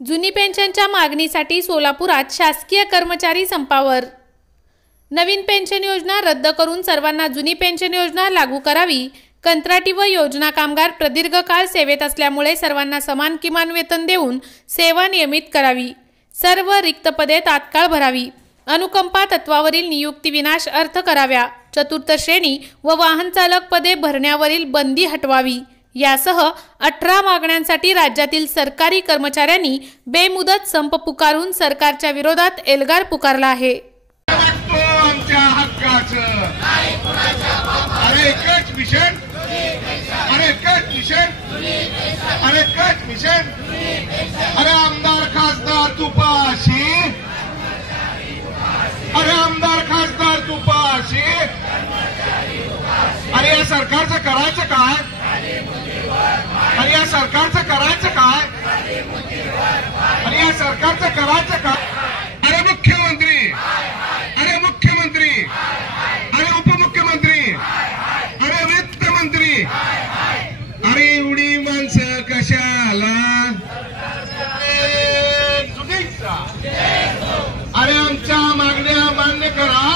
जुनी पेन्शनच्या मागणीसाठी सोलापुरात शासकीय कर्मचारी संपावर। नवीन पेन्शन योजना रद्द करून सर्वांना जुनी पेन्शन योजना लागू करावी। कंत्राटी व योजना कामगार प्रदीर्घ काळ सेवेत असल्यामुळे सर्वांना समान किमान वेतन देऊन सेवा नियमित करावी। सर्व रिक्त पदे तात्काळ भरावी। अनुकंपा तत्वावरील नियुक्ती विनाश अर्थ कराव्या। चतुर्थ श्रेणी व वाहन चालक पदे भरण्यावरील बंदी हटवावी। यासह 18 मागण्यांसाठी राज्यातील सरकारी कर्मचाऱ्यांनी बेमुदत संप पुकारून सरकारच्या विरोधात एल्गार पुकारला आहे। आमच्या हक्काचं अरे एकच मिशन, अरे एकच मिशन, अरे एकच मिशन, अरे आमदार खासदार तुपाशी, अरे आमदार खासदार तुपाशी, अरे या सरकारचं करायचं काय, अरे या सरकारचं करायचं काय, अरे या सरकारचं करायचं काय। अरे मुख्यमंत्री, अरे मुख्यमंत्री, अरे उपमुख्यमंत्री, अरे वित्तमंत्री, अरे एवढी माणसं कशाला, अरे आमच्या मागण्या मान्य करा,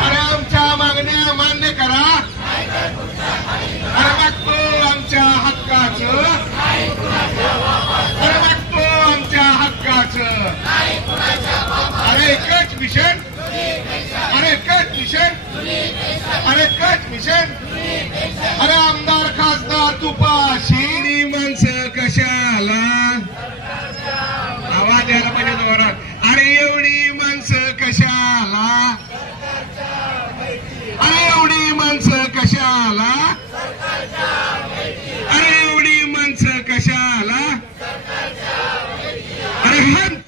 अरे आमच्या मागण्या मान्य करा, अरे मागतो आमच्या हक्काचं, अरे मागतो आमच्या हक्काचं, अरे एकच मिशन, अरे एकच मिशन, अरे एकच मिशन, अरे आमदार खासदार तुपाशी माणसं कशाला, आवाज यायला पाहिजे जोरात, अरे एवढी माणसं कशाला, अरे एवढी माणसं कशाला, अरे एवढी माणसं कशाला, अरे